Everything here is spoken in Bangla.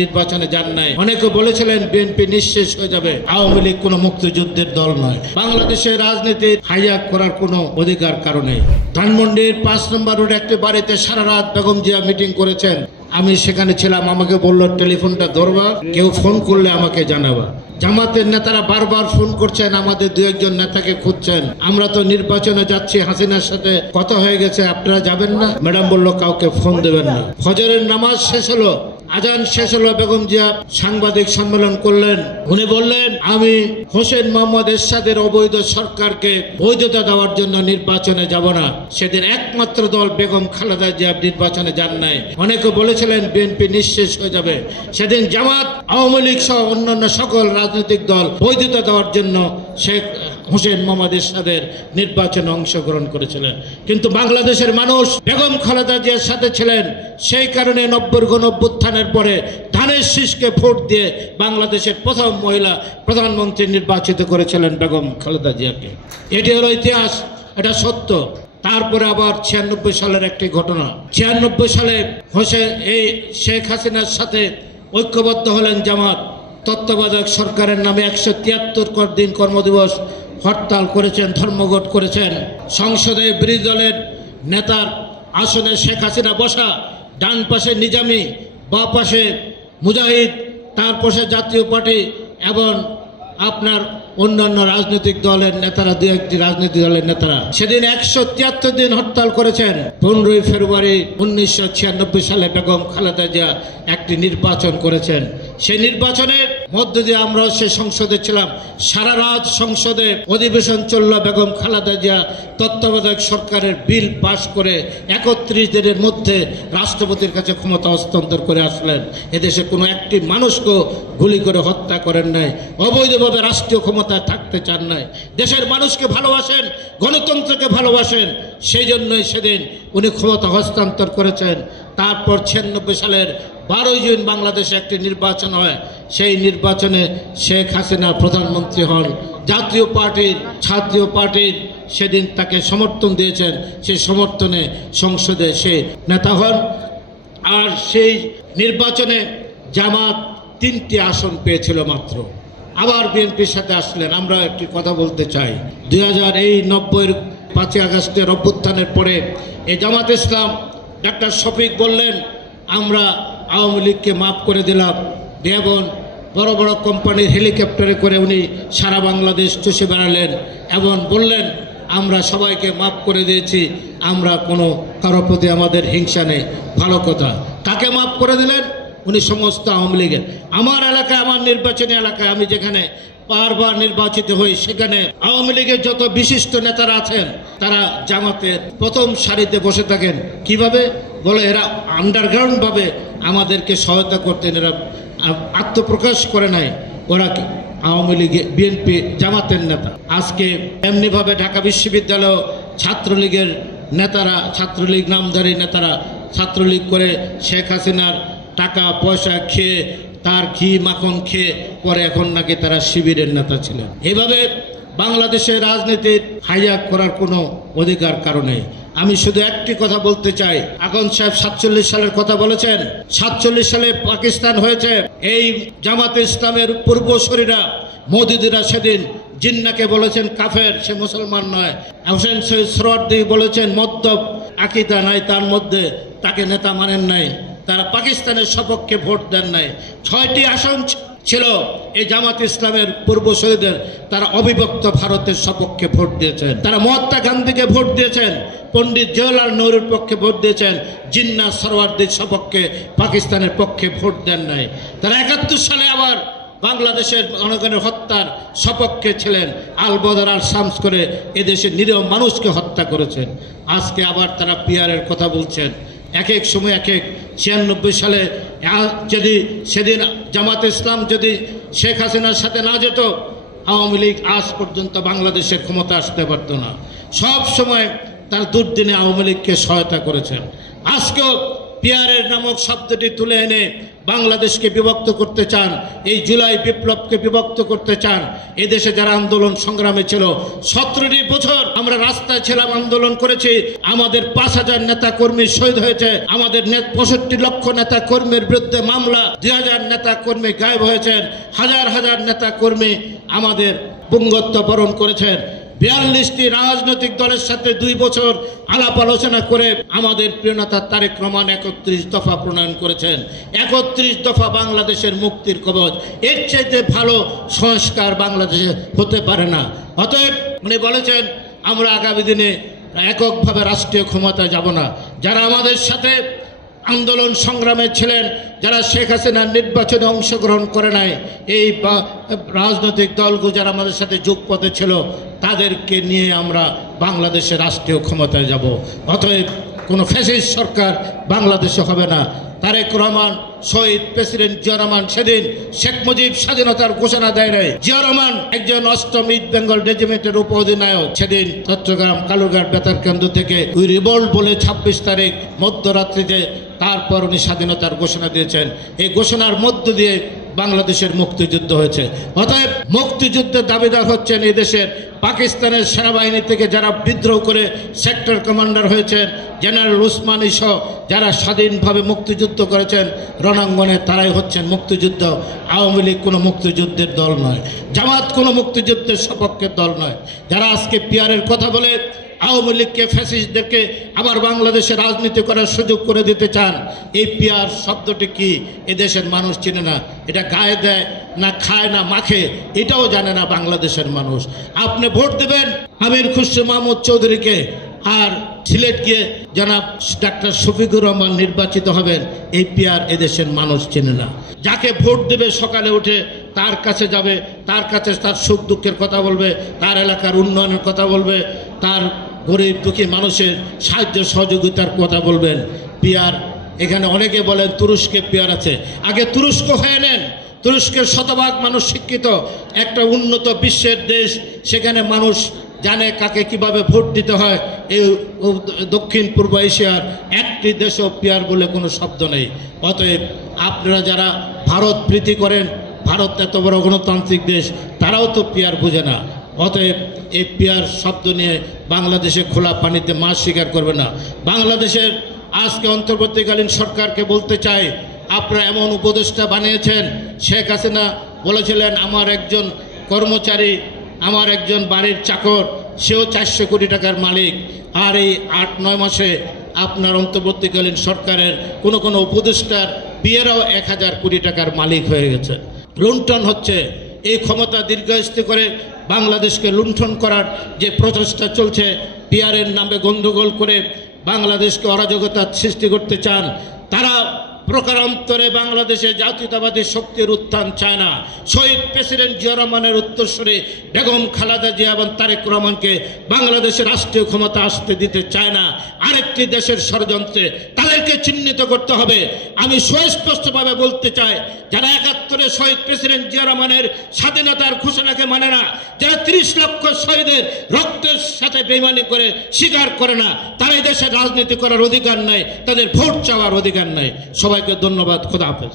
নির্বাচনে যান নাই। অনেকে বলেছিলেন বিএনপি নিঃশেষ হয়ে যাবে। আওয়ামী লীগ কোনো মুক্তিযুদ্ধের দল নয়। বাংলাদেশের রাজনীতির হাইজ্যাক করার কোনো অধিকার কারণে ধানমন্ডির 5 নম্বর রোড একটি বাড়িতে সারা রাত বেগম জিয়া মিটিং করেছেন। আমি সেখানে ছিলাম। আমাকে বললো টেলিফোনটা ধরবা, কেউ ফোন করলে আমাকে জানাবা। জামাতের নেতারা বারবার ফোন করছেন, আমাদের দু একজন নেতাকে খুঁজছেন। আমরা তো নির্বাচনে যাচ্ছি, হাসিনার সাথে কথা হয়ে গেছে, আপনারা যাবেন না? ম্যাডাম বলল কাউকে ফোন দেবেন না। ফজরের নামাজ শেষ হলো, আজান শেষ হলো, বেগম জিয়া সাংবাদিক সম্মেলন করলেন। উনি বললেন, আমি হোসেন মোহাম্মদ এরশাদের অবৈধ সরকারকে বৈধতা দেওয়ার জন্য নির্বাচনে যাব না। সেদিন একমাত্র দল বেগম খালেদা জিয়া নির্বাচনে যান নাই। অনেকে বলেছিলেন বিএনপি নিঃশেষ হয়ে যাবে। সেদিন জামাত, আওয়ামী লীগ সহ অন্যান্য সকল রাজনৈতিক দল বৈধতা দেওয়ার জন্য শেখ হোসেন মোহাম্মদ এরশাদের নির্বাচনে অংশগ্রহণ করেছিলেন। কিন্তু বাংলাদেশের মানুষ বেগম খালেদা জিয়ার সাথে ছিলেন। সেই কারণে 90 গণঅভ্যুত্থানের পরে ধানের শীষকে ভোট দিয়ে বাংলাদেশের প্রথম মহিলা প্রধানমন্ত্রী নির্বাচিত করেছিলেন বেগম খালেদা জিয়াকে। এটি হলো ইতিহাস, এটা সত্য। তারপরে আবার 96 সালের একটি ঘটনা। 96 সালে এই শেখ হাসিনার সাথে ঐক্যবদ্ধ হলেন জামাত। তত্ত্বাবধায়ক সরকারের নামে 173 দিন কর্মদিবস হরতাল করেছেন, ধর্মঘট করেছেন। সংসদে বিরোধী দলের নেতার আসনে শেখ হাসিনা বসা, ডান পাশে নিজামী, বাঁ পাশে মুজাহিদ, তার পাশে জাতীয় পার্টি এবং আপনার অন্যান্য রাজনৈতিক দলের নেতারা, দু একটি রাজনৈতিক দলের নেতারা সেদিন 173 দিন হরতাল করেছেন। 15 ফেব্রুয়ারি 1996 সালে বেগম খালেদা জিয়া একটি নির্বাচন করেছেন। সেই নির্বাচনের মধ্য দিয়ে আমরা সে সংসদে ছিলাম। সারা রাত সংসদে অধিবেশন চলল। বেগম খালেদা জিয়া তত্ত্বাবধায়ক সরকারের বিল পাশ করে 31 দিনের মধ্যে রাষ্ট্রপতির কাছে ক্ষমতা হস্তান্তর করে আসলেন। এদেশে কোনো একটি মানুষকে গুলি করে হত্যা করেন নাই, অবৈধভাবে রাষ্ট্রীয় ক্ষমতায় থাকতে চান নাই। দেশের মানুষকে ভালোবাসেন, গণতন্ত্রকে ভালোবাসেন, সেই জন্যই সেদিন উনি ক্ষমতা হস্তান্তর করেছেন। তারপর 96 সালের 12 জুন বাংলাদেশে একটি নির্বাচন হয়। সেই নির্বাচনে শেখ হাসিনা প্রধানমন্ত্রী হন। জাতীয় পার্টির, ছাত্র পার্টির সেদিন তাকে সমর্থন দিয়েছেন। সেই সমর্থনে সংসদে সে নেতা হন। আর সেই নির্বাচনে জামাত 3টি আসন পেয়েছিল মাত্র। আবার বিএনপির সাথে আসলেন। আমরা একটি কথা বলতে চাই, 2090 5ই আগস্টের অভ্যুত্থানের পরে এই জামাত ইসলাম ডাক্তার শফিক বললেন, আমরা আওয়ামী লীগকে মাফ করে দিলাম। এবং বড় বড় কোম্পানির হেলিকপ্টারে করে উনি সারা বাংলাদেশ চষে বেড়ালেন এবং বললেন, আমরা সবাইকে মাফ করে দিয়েছি, আমরা কোনো কারো প্রতি আমাদের হিংসা নেই। ভালো কথা। কাকে মাফ করে দিলেন? উনি সমস্ত আওয়ামী লীগের। আমার এলাকায়, আমার নির্বাচনী এলাকায় আমি যেখানে বারবার নির্বাচিত হই, সেখানে আওয়ামী লীগের যত বিশিষ্ট নেতারা আছেন তারা জামাতের প্রথম সারিতে বসে থাকেন। কিভাবে? বলে এরা আন্ডারগ্রাউন্ড ভাবে আমাদেরকে সহায়তা করতেন। এরা আত্মপ্রকাশ করে নাই। ওরা আওয়ামী লীগ, বিএনপি, জামাতের নেতা। আজকে এমনিভাবে ঢাকা বিশ্ববিদ্যালয় ছাত্রলীগের নেতারা, ছাত্রলীগ নামধারী নেতারা ছাত্রলীগ করে শেখ হাসিনার টাকা পয়সা খেয়ে, তার ঘি মাখন খেয়ে পরে এখন নাকি তারা শিবিরের নেতা ছিলেন। এভাবে বাংলাদেশের রাজনীতির হাইজ্যাক করার কোনো অধিকার কারণে আমি শুধু একটি কথা বলতে চাই। আগুন সাহেব 47 সালের কথা বলেছেন। 47 সালে পাকিস্তান হয়েছে। এই জামাতে ইসলামের পূর্বসূরীরা, মোদিদিরা সেদিন জিন্নাকে বলেছেন কাফের, সে মুসলমান নয়। হোসেন শহীদ সোহরাওয়ার্দী বলেছেন মদ্যপ আকিদা নাই তার মধ্যে, তাকে নেতা মানেন নাই। তারা পাকিস্তানের সপক্ষে ভোট দেন নাই। 6টি আসন ছিল এই জামাত ইসলামের পূর্বসূরীদের, তারা অবিভক্ত ভারতের সপক্ষে ভোট দিয়েছেন। তারা মহাত্মা গান্ধীকে ভোট দিয়েছেন, পণ্ডিত জওহরলাল নেহরুর পক্ষে ভোট দিয়েছেন। জিন্না সরওয়ার্দীর সপক্ষে, পাকিস্তানের পক্ষে ভোট দেন নাই। তারা 71 সালে আবার বাংলাদেশের জনগণের হত্যার সপক্ষে ছিলেন। আল বদর আল শামস করে এদেশের নিরীহ মানুষকে হত্যা করেছেন। আজকে আবার তারা পিয়ারের কথা বলছেন। এক এক সময় এক এক। 96 সালে যদি সেদিন জামাত ইসলাম যদি শেখ হাসিনার সাথে না যেত, আওয়ামী লীগ আজ পর্যন্ত বাংলাদেশের ক্ষমতা আসতে পারত না। সব সময় তার দুর্দিনে আওয়ামী লীগকে সহায়তা করেছেন। আজকেও পিয়ারের নামক শব্দটি তুলে এনে বাংলাদেশকে বিভক্ত করতে চান, এই জুলাই বিপ্লবকে বিভক্ত করতে চান। এদেশে যারা আন্দোলন সংগ্রামে ছিল, 17টি বছর আমরা রাস্তায় ছিলাম, আন্দোলন করেছি। আমাদের 5,000 নেতা কর্মী শহীদ হয়েছে, আমাদের 65 লক্ষ নেতা কর্মীর বিরুদ্ধে মামলা, 2,000 নেতা কর্মী গায়েব হয়েছেন, হাজার হাজার নেতা কর্মী আমাদের পুঙ্গত্ব বরণ করেছেন। 42টি রাজনৈতিক দলের সাথে 2 বছর আলাপ আলোচনা করে আমাদের প্রিয় নেতা তারেক রহমান 31 দফা প্রণয়ন করেছেন। 31 দফা বাংলাদেশের মুক্তির কবচ। এর চাইতে ভালো সংস্কার বাংলাদেশে হতে পারে না। অতএব উনি বলেছেন আমরা আগামী দিনে এককভাবে রাষ্ট্রীয় ক্ষমতায় যাব না। যারা আমাদের সাথে আন্দোলন সংগ্রামে ছিলেন, যারা শেখ হাসিনার নির্বাচনে অংশগ্রহণ করে নাই, এই রাজনৈতিক দলগুলো যারা আমাদের সাথে যুগপথে ছিল, তাদেরকে নিয়ে আমরা বাংলাদেশে রাষ্ট্রীয় ক্ষমতায় যাব। অতএব কোনো ফ্যাসিস্ট সরকার বাংলাদেশে হবে না। তারেক রহমান, শহীদ প্রেসিডেন্ট জিয়া রহমান সেদিন শেখ মুজিব স্বাধীনতার ঘোষণা দেয় নাই। জিয়া রহমান একজন 8ম ইস্ট বেঙ্গল রেজিমেন্টের উপ অধিনায়ক। সেদিন চট্টগ্রাম কালুরঘাট বেতার কেন্দ্র থেকে ওই রিভল্ট বলে 26 তারিখ মধ্যরাত্রিতে তারপর উনি স্বাধীনতার ঘোষণা দিয়েছেন। এই ঘোষণার মধ্য দিয়ে বাংলাদেশের মুক্তিযুদ্ধ হয়েছে। অতএব মুক্তিযুদ্ধের দাবিদার হচ্ছেন এই দেশের পাকিস্তানের সেনাবাহিনী থেকে যারা বিদ্রোহ করে সেক্টর কমান্ডার হয়েছেন, জেনারেল উসমানী সহ যারা স্বাধীনভাবে মুক্তিযুদ্ধ করেছেন রণাঙ্গনে, তারাই হচ্ছেন মুক্তিযুদ্ধ। আওয়ামী লীগ কোনো মুক্তিযুদ্ধের দল নয়, জামাত কোনো মুক্তিযুদ্ধের সপক্ষের দল নয়। যারা আজকে পিয়ারের কথা বলে আওয়ামী লীগকে, ফ্যাসিস্টদেরকে আবার বাংলাদেশে রাজনীতি করার সুযোগ করে দিতে চান, এই পিয়ার শব্দটি কি এদেশের মানুষ চিনে না। এটা গায়ে দেয় না, খায় না, মাখে, এটাও জানে না বাংলাদেশের মানুষ। আপনি ভোট দেবেন আমির খুসরো মাহমুদ চৌধুরীকে, আর সিলেট গিয়ে জনাব ডাক্তার শফিকুর রহমান নির্বাচিত হবেন, এই পিয়ার এদেশের মানুষ চেনে না। যাকে ভোট দেবে সকালে উঠে তার কাছে যাবে, তার কাছে তার সুখ দুঃখের কথা বলবে, তার এলাকার উন্নয়নের কথা বলবে, তার গরিব দুঃখী মানুষের সাহায্য সহযোগিতার কথা বলবেন। পিয়ার এখানে অনেকে বলেন তুরস্কে পিয়ার আছে, আগে তুরস্ক হয়ে নেন। তুরস্কের শতভাগ মানুষ শিক্ষিত, একটা উন্নত বিশ্বের দেশ, সেখানে মানুষ জানে কাকে কিভাবে ভোট দিতে হয়। এই দক্ষিণ পূর্ব এশিয়ার একটি দেশও পিয়ার বলে কোনো শব্দ নেই। অতএব আপনারা যারা ভারত প্রীতি করেন, ভারত এত বড় গণতান্ত্রিক দেশ, তারাও তো পিয়ার বুঝে না। অতএব এই পিয়ার শব্দ নিয়ে বাংলাদেশে খোলা পানিতে মাছ শিকার করবে না। বাংলাদেশের আজকে অন্তর্বর্তীকালীন সরকারকে বলতে চাই, আপনারা এমন উপদেষ্টা বানিয়েছেন। শেখ হাসিনা বলেছিলেন আমার একজন কর্মচারী, আমার একজন বাড়ির চাকর, সেও 400 কোটি টাকার মালিক। আর এই 8-9 মাসে আপনার অন্তর্বর্তীকালীন সরকারের কোনো উপদেষ্টার বিয়েরাও 1000 কোটি টাকার মালিক হয়ে গেছে। লুণ্ঠন হচ্ছে। এই ক্ষমতা দীর্ঘস্থায়ী করে বাংলাদেশকে লুণ্ঠন করার যে প্রচেষ্টা চলছে, পিয়ারের নামে গন্ডগোল করে বাংলাদেশকে অরাজকতার সৃষ্টি করতে চান। তারা প্রকারান্তরে বাংলাদেশে জাতীয়তাবাদী শক্তির উত্থান চায় না। শহীদ প্রেসিডেন্ট জিয়া রহমানের উত্তরসূরি বেগম খালেদা জিয়া এবং তারেক রহমানকে বাংলাদেশের রাষ্ট্রীয় ক্ষমতা আসতে দিতে চায় না। আরেকটি দেশের ষড়যন্ত্রে তাদেরকে চিহ্নিত করতে হবে। আমি সুস্পষ্টভাবে বলতে চাই, যারা 71-এ শহীদ প্রেসিডেন্ট জিয়া রহমানের স্বাধীনতার ঘোষণাকে মানে না, যারা 30 লক্ষ শহীদের রক্তের সাথে বেইমানি করে স্বীকার করে না, তারা এই দেশের রাজনীতি করার অধিকার নাই, তাদের ভোট চাওয়ার অধিকার নাই। সবাইকে ধন্যবাদ। খোদা হাফেজ।